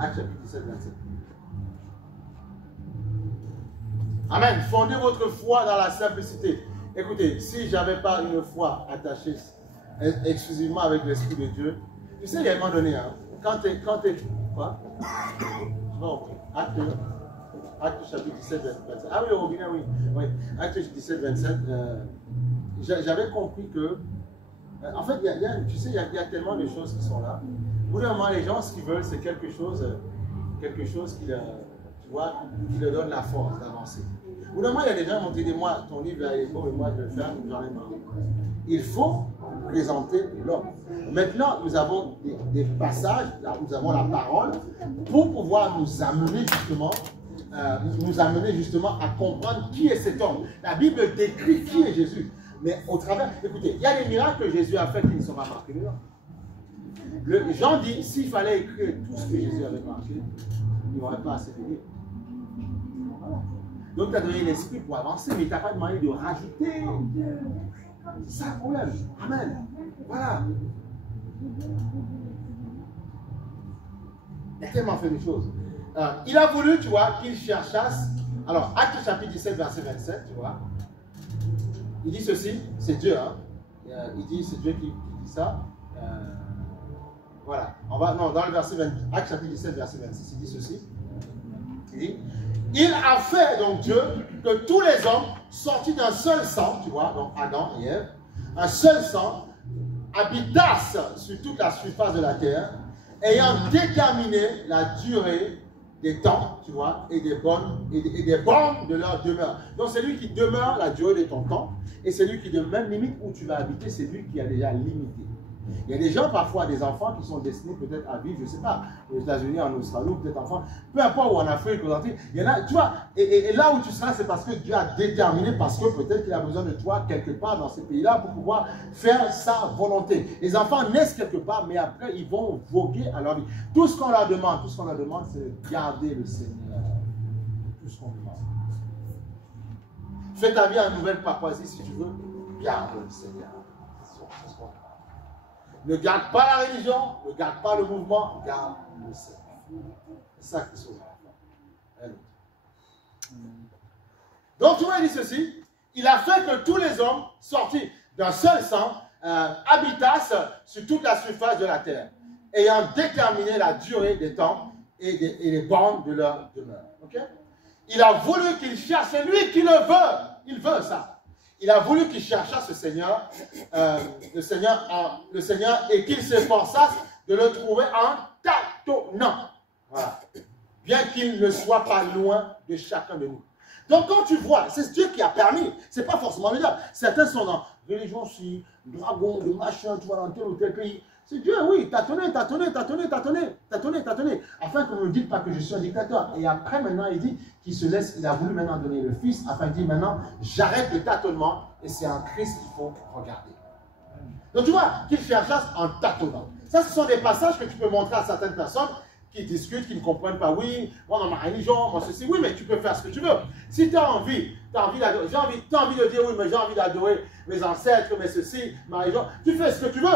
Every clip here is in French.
Actes chapitre 17, 27. Amen. Fondez votre foi dans la simplicité. Écoutez, si je n'avais pas une foi attachée exclusivement avec l'Esprit de Dieu, tu sais, il y a un moment donné, hein, quand tu es. Quoi? Non, Acte chapitre 17, 27. Ah oui, au robinet, oui. Oui. Acte 17, 27. J'avais compris que. En fait, tu sais, il y a tellement de choses qui sont là. Au bout d'un moment, les gens, ce qu'ils veulent, c'est quelque chose qui, tu vois, qui leur donne la force d'avancer. Au bout d'un moment, il y a des gens qui m'ont dit, moi, ton livre est beau, et moi, je vais le faire, j'en ai marre. Il faut présenter l'homme. Maintenant, nous avons des passages, nous avons la parole, pour pouvoir nous amener justement à comprendre qui est cet homme. La Bible décrit qui est Jésus. Mais au travers, écoutez, il y a des miracles que Jésus a fait qui ne sont pas marqués dedans. Jean dit, s'il fallait écrire tout ce que Jésus avait marqué, il n'y aurait pas assez de livres. Voilà. Donc, tu as donné l'esprit pour avancer, mais tu n'as pas demandé de rajouter. C'est ça le problème. Amen. Voilà. Il a tellement fait des choses. Il a voulu, tu vois, qu'il cherchasse. Alors, Acte chapitre 17, verset 27, tu vois. Il dit ceci, c'est Dieu, hein. Il dit, c'est Dieu qui dit ça. Voilà. On va, non, dans le verset 20, Acte chapitre 17, verset 26, il dit ceci. Il dit, il a fait, donc Dieu, que tous les hommes sortis d'un seul sang, tu vois, donc Adam et Ève, un seul sang, habitassent sur toute la surface de la terre, ayant déterminé la durée des temps, tu vois, et des bornes de leur demeure. Donc c'est lui qui demeure la durée de ton temps, et c'est lui qui de même limite où tu vas habiter, c'est lui qui a déjà limité. Il y a des gens, parfois, des enfants qui sont destinés peut-être à vivre, je ne sais pas, aux États-Unis, en Australie, ou peut-être en France, peu importe, ou en Afrique, il y en a, tu vois, et là où tu seras, c'est parce que Dieu a déterminé, parce que peut-être qu'il a besoin de toi quelque part dans ces pays-là pour pouvoir faire sa volonté. Les enfants naissent quelque part, mais après, ils vont voguer à leur vie. Tout ce qu'on leur demande, c'est de garder le Seigneur. Tout ce qu'on demande. Fais ta vie en Nouvelle-Papouasie si tu veux, garde le Seigneur. C'est ce qu'on demande. Ne garde pas la religion, ne garde pas le mouvement, garde le Seigneur. C'est ça qui sauve. Donc tu vois, il dit ceci, il a fait que tous les hommes sortis d'un seul sang habitassent sur toute la surface de la terre, ayant déterminé la durée des temps et les bornes de leur demeure. Okay? Il a voulu qu'il cherche, c'est lui qui le veut, il veut ça. Il a voulu qu'il cherchât ce Seigneur, le Seigneur, et qu'il s'efforçasse de le trouver en tâtonnant. Voilà. Bien qu'il ne soit pas loin de chacun de nous. Donc quand tu vois, c'est Dieu qui a permis, c'est pas forcément le diable. Certains sont dans religion, si, dragon, de machin, tu vois, dans tel ou tel pays. C'est Dieu, oui, tâtonner, afin que vous ne dites pas que je suis un dictateur. Et après, maintenant, il dit qu'il se laisse, il a voulu maintenant donner le Fils, afin de dire maintenant, j'arrête le tâtonnement, et c'est en Christ qu'il faut regarder. Donc tu vois, qu'il cherchasse en tâtonnant. Ça, ce sont des passages que tu peux montrer à certaines personnes qui discutent, qui ne comprennent pas. Oui, moi dans ma religion, moi ceci, oui, mais tu peux faire ce que tu veux. Si tu as envie d'adorer, envie de dire oui, mais j'ai envie d'adorer mes ancêtres, mais ceci, ma religion, tu fais ce que tu veux.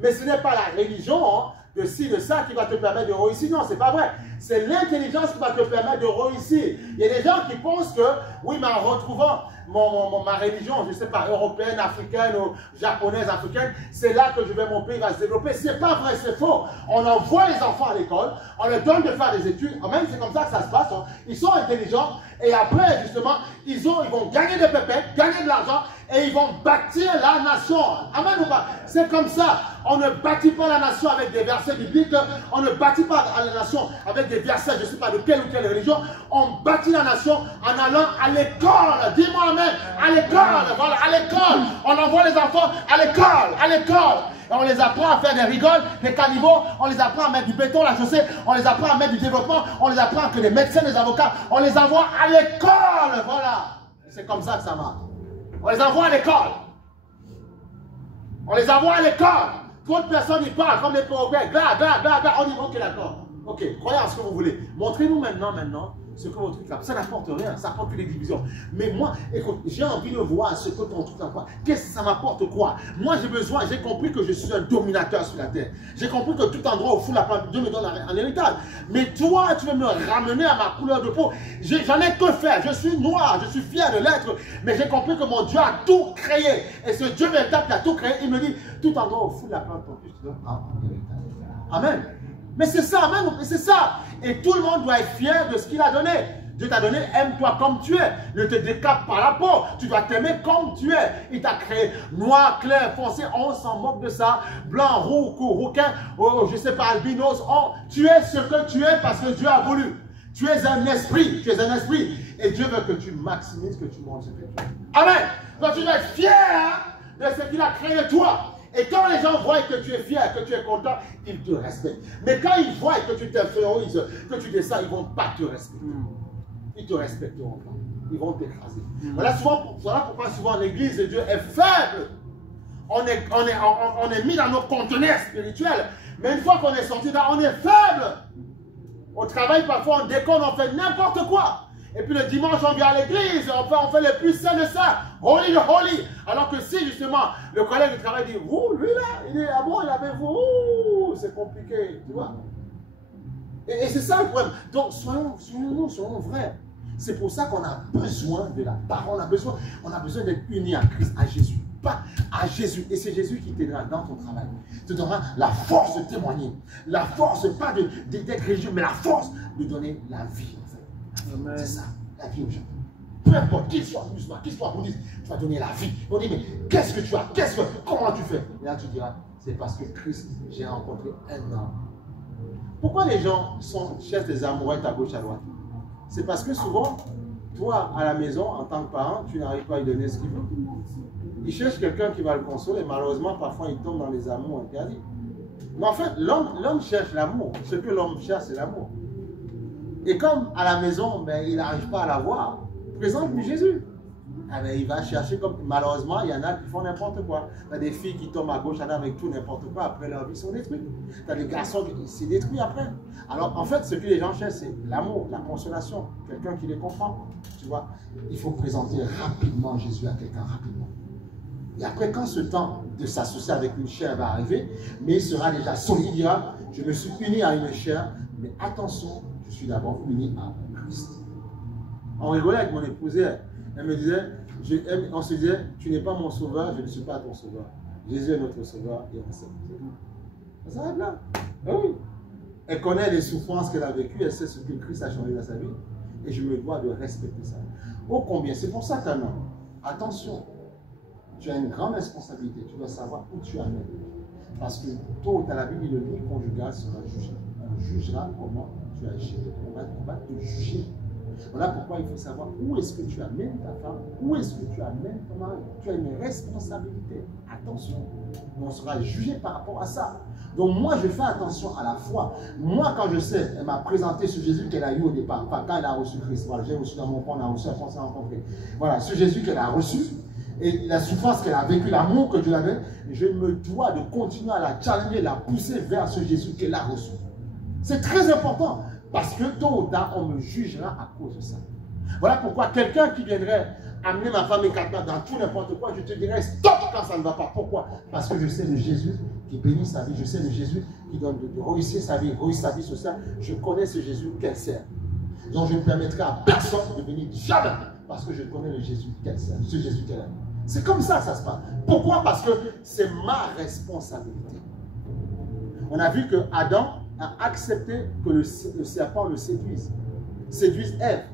Mais ce n'est pas la religion de ci, de ça qui va te permettre de réussir. Non, ce n'est pas vrai. C'est l'intelligence qui va te permettre de réussir. Il y a des gens qui pensent que, oui, mais en retrouvant ma religion, je ne sais pas, européenne, africaine ou japonaise, africaine, c'est là que mon pays va se développer. Ce n'est pas vrai, c'est faux. On envoie les enfants à l'école, on leur donne de faire des études. Même c'est comme ça que ça se passe. Ils sont intelligents et après, justement, ils vont gagner des pépettes, gagner de l'argent et ils vont bâtir la nation. Amen ou pas? C'est comme ça. On ne bâtit pas la nation avec des versets bibliques. On ne bâtit pas la nation avec des versets, je ne sais pas, de quelle ou quelle religion. On bâtit la nation en allant à l'école. Dis-moi amen. À l'école. Voilà, à l'école. On envoie les enfants à l'école. À l'école. Et on les apprend à faire des rigoles, des caniveaux, on les apprend à mettre du béton à la chaussée, on les apprend à mettre du développement, on les apprend que des médecins, des avocats, on les envoie à l'école. Voilà. C'est comme ça que ça marche. On les envoie à l'école. On les envoie à l'école. Trop de personnes y parlent comme des Européens. On dit, ok, d'accord. Ok, croyez en ce que vous voulez. Montrez-nous maintenant, ce que votre truc là, ça n'apporte rien, ça apporte que des divisions. Mais moi, écoute, j'ai envie de voir ce que ton truc là, qu'est-ce que ça m'apporte quoi? Moi j'ai compris que je suis un dominateur sur la terre. J'ai compris que tout endroit au fond de la planète, Dieu me donne un héritage. Mais toi, tu veux me ramener à ma couleur de peau. J'en ai que faire, je suis noir, je suis fier de l'être, mais j'ai compris que mon Dieu a tout créé. Et ce Dieu véritable qui a tout créé, il me dit, tout endroit au fond de la planète, tu te donnes un héritage. Amen. Mais c'est ça, amen, c'est ça. Et tout le monde doit être fier de ce qu'il a donné. Dieu t'a donné, aime-toi comme tu es. Ne te décape par la peau. Tu dois t'aimer comme tu es. Il t'a créé noir, clair, foncé. On s'en moque de ça. Blanc, roux, rouquin, je ne sais pas, albinos. Tu es ce que tu es parce que Dieu a voulu. Tu es un esprit. Tu es un esprit. Et Dieu veut que tu maximises, que tu montres ce que tu es. Amen. Donc tu dois être fier de ce qu'il a créé de toi. Et quand les gens voient que tu es fier, que tu es content, ils te respectent. Mais quand ils voient que tu t'infériorises, que tu descends, ils ne vont pas te respecter. Ils ne te respecteront pas. Ils vont t'écraser. Voilà pourquoi souvent l'église de Dieu est faible. On est mis dans nos conteneurs spirituels. Mais une fois qu'on est sorti là, on est faible. Au travail, parfois, on déconne, on fait n'importe quoi. Et puis le dimanche, on vient à l'église, on fait le plus saint de ça. Holy the holy. Alors que si justement, le collègue de travail dit, vous, lui là, il est, ah bon, il avait vous, c'est compliqué, tu vois. Et c'est ça le problème. Donc, soyons vrais. C'est pour ça qu'on a besoin de la parole, on a besoin d'être unis à Christ, à Jésus. Pas à Jésus. Et c'est Jésus qui t'aidera dans ton travail. Te donnera la force de témoigner. La force, pas d'être religieux, mais la force de donner la vie. C'est ça, la vie aux gens. Peu importe, qu'il soit musulman, qu'il soit bouddhiste, tu vas donner la vie. On dit, mais qu'est-ce que tu as? Comment tu fais? Et là, tu diras, c'est parce que Christ, j'ai rencontré un homme. Pourquoi les gens cherchent des amourettes à gauche, à droite? C'est parce que souvent, toi, à la maison, en tant que parent, tu n'arrives pas à lui donner ce qu'il veut. Il cherche quelqu'un qui va le consoler. Malheureusement, parfois, il tombe dans les amours interdits. Mais en fait, l'homme cherche l'amour. Ce que l'homme cherche, c'est l'amour. Et comme à la maison, ben, il n'arrive pas à l'avoir, présente-lui Jésus. Ah ben, il va chercher comme... Malheureusement, il y en a qui font n'importe quoi. Il y a des filles qui tombent à gauche, avec tout n'importe quoi. Après, leur vie sont détruites. Il y a des garçons qui s'est détruits après. Alors, en fait, ce que les gens cherchent, c'est l'amour, la consolation. Quelqu'un qui les comprend. Tu vois, il faut présenter rapidement Jésus à quelqu'un, rapidement. Et après, quand ce temps de s'associer avec une chair va arriver, mais il sera déjà solide, il dira, je me suis uni à une chair, mais attention, je suis d'abord uni à Christ. On rigolait avec mon épouse, elle me disait, on se disait, tu n'es pas mon sauveur, je ne suis pas ton sauveur. Jésus est notre sauveur et on s'aime. Ça s'arrête là. Ben oui. Elle connaît les souffrances qu'elle a vécues, elle sait ce que Christ a changé dans sa vie. Et je me dois de respecter ça. Ô combien, c'est pour ça qu'un homme, attention, tu as une grande responsabilité, tu dois savoir où tu amènes. Parce que tôt ou tard, la Bible, le lit conjugal sera jugé. On jugera comment tu as géré. On va te juger. Voilà pourquoi il faut savoir où est-ce que tu amènes ta femme, où est-ce que tu amènes ton mari. Tu as une responsabilité. Attention, on sera jugé par rapport à ça. Donc moi, je fais attention à la foi. Moi, quand je sais, elle m'a présenté ce Jésus qu'elle a eu au départ. Enfin, quand elle a reçu Christ, voilà, j'ai reçu dans mon corps, on a reçu, après on s'est rencontré. Voilà, ce Jésus qu'elle a reçu, et la souffrance qu'elle a vécue, l'amour que Dieu avait, je me dois de continuer à la challenger, la pousser vers ce Jésus qu'elle a reçu. C'est très important. Parce que tôt ou tard, on me jugera à cause de ça. Voilà pourquoi quelqu'un qui viendrait amener ma femme écartée dans tout n'importe quoi, je te dirais stop quand ça ne va pas. Pourquoi? Parce que je sais le Jésus qui bénit sa vie, je sais le Jésus qui donne de réussir sa vie sociale. Je connais ce Jésus qu'elle sert. Donc je ne permettrai à personne de venir jamais parce que je connais le Jésus qu'elle sert, ce Jésus qu'elle aime. C'est comme ça que ça se passe. Pourquoi? Parce que c'est ma responsabilité. On a vu que Adam a accepté que le serpent le séduise Ève.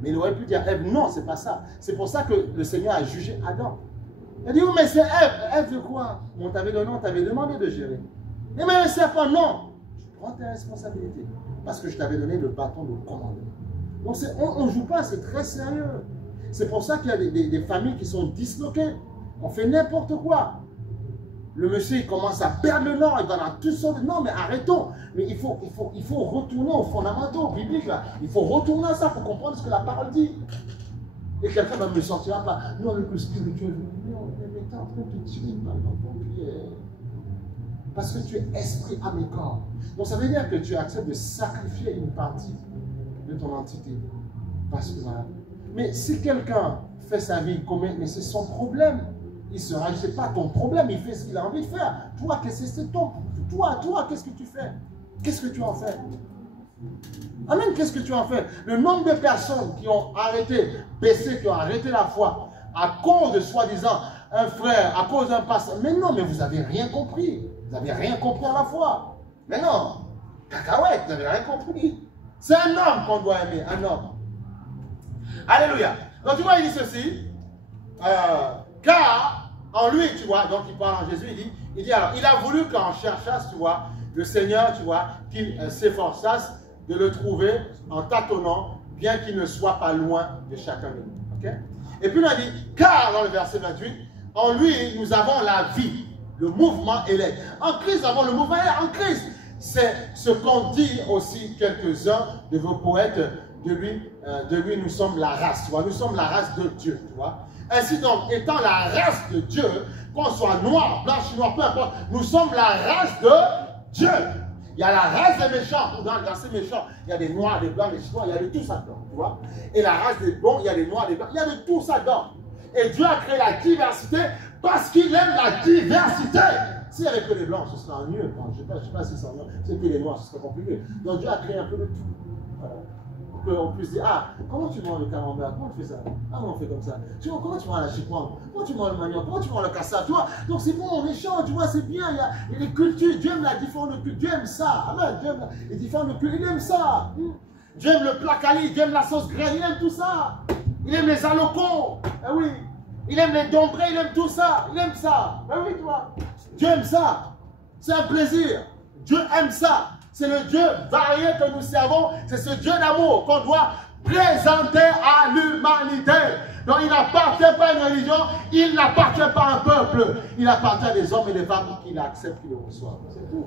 Mais il aurait pu dire Ève, non, c'est pas ça. C'est pour ça que le Seigneur a jugé Adam. Il a dit, oui, mais c'est Ève. Ève de quoi? On t'avait donné, on t'avait demandé de gérer. Et mais le serpent, non. Tu prends tes responsabilités. Parce que je t'avais donné le bâton de commandement. Donc on ne joue pas, c'est très sérieux. C'est pour ça qu'il y a des familles qui sont disloquées. On fait n'importe quoi. Le monsieur, il commence à perdre le nord, il va dans toutes sortes de... Non, mais arrêtons. Mais il faut retourner aux fondamentaux bibliques. Là. Il faut retourner à ça pour comprendre ce que la parole dit. Et quelqu'un va me sortir là, non, avec le spirituel. Non, mais tu es en train de te tirer par ton pied. Parce que tu es esprit, âme et corps. Donc ça veut dire que tu acceptes de sacrifier une partie de ton entité Parce que voilà. Mais si quelqu'un fait sa vie, mais c'est son problème. Il sera, c'est pas ton problème, il fait ce qu'il a envie de faire. Toi, qu'est-ce que c'est ton? Toi, qu'est-ce que tu fais? Qu'est-ce que tu en fais? Amen, qu'est-ce que tu en fais? Le nombre de personnes qui ont arrêté, baissé, qui ont arrêté la foi à cause de soi-disant un frère, à cause d'un pasteur. Mais non, mais vous n'avez rien compris. Vous n'avez rien compris à la foi. Mais non, cacahuète, vous n'avez rien compris. C'est un homme qu'on doit aimer, un homme. Alléluia. Donc tu vois, il dit ceci. Car en lui, tu vois, donc il parle en Jésus, il dit alors, il a voulu qu'on cherchasse, tu vois, le Seigneur, tu vois, qu'il s'efforçasse de le trouver en tâtonnant, bien qu'il ne soit pas loin de chacun de nous. Okay? Et puis il a dit, car dans le verset 28, en lui, nous avons la vie, le mouvement et l'aide. En Christ, nous avons le mouvement et l'aide. En Christ, c'est ce qu'ont dit aussi quelques-uns de vos poètes, de lui, nous sommes la race, tu vois, nous sommes la race de Dieu, tu vois. Ainsi donc, étant la race de Dieu, qu'on soit noir, blanc, chinois, peu importe, nous sommes la race de Dieu. Il y a la race des méchants, ou dans le verset méchant, il y a des noirs, des blancs, des chinois, il y a de tout ça dedans, tu vois. Et la race des bons, il y a des noirs, des blancs, il y a de tout ça dedans. Et Dieu a créé la diversité parce qu'il aime la diversité. S'il n'y avait que les blancs, ce serait ennuyeux. Je ne sais pas si c'est ennuyeux, c'est que les noirs, ce serait compliqué. Donc Dieu a créé un peu de tout. Voilà. On peut se dire, ah, comment tu manges le camembert? Comment tu fais ça? Ah, on fait comme ça. Tu vois, comment tu manges la chikwang? Comment tu manges le manioc? Comment tu manges le cassave? Tu vois, donc c'est bon, méchant, tu vois, c'est bien. Il y a les cultures. Dieu aime la différence de culture. Dieu aime ça. Amen. Dieu aime les différences de culture. Il aime ça. Dieu aime le plat cali. Dieu aime la sauce graine. Il aime tout ça. Il aime les alocos. Eh oui. Il aime les dombrés. Il aime tout ça. Il aime ça. Eh oui, toi. Dieu aime ça. C'est un plaisir. Dieu aime ça. C'est le Dieu varié que nous servons. C'est ce Dieu d'amour qu'on doit présenter à l'humanité. Donc il n'appartient pas à une religion, il n'appartient pas à un peuple. Il appartient à des hommes et des femmes qui l'acceptent, qui le reçoivent. C'est tout.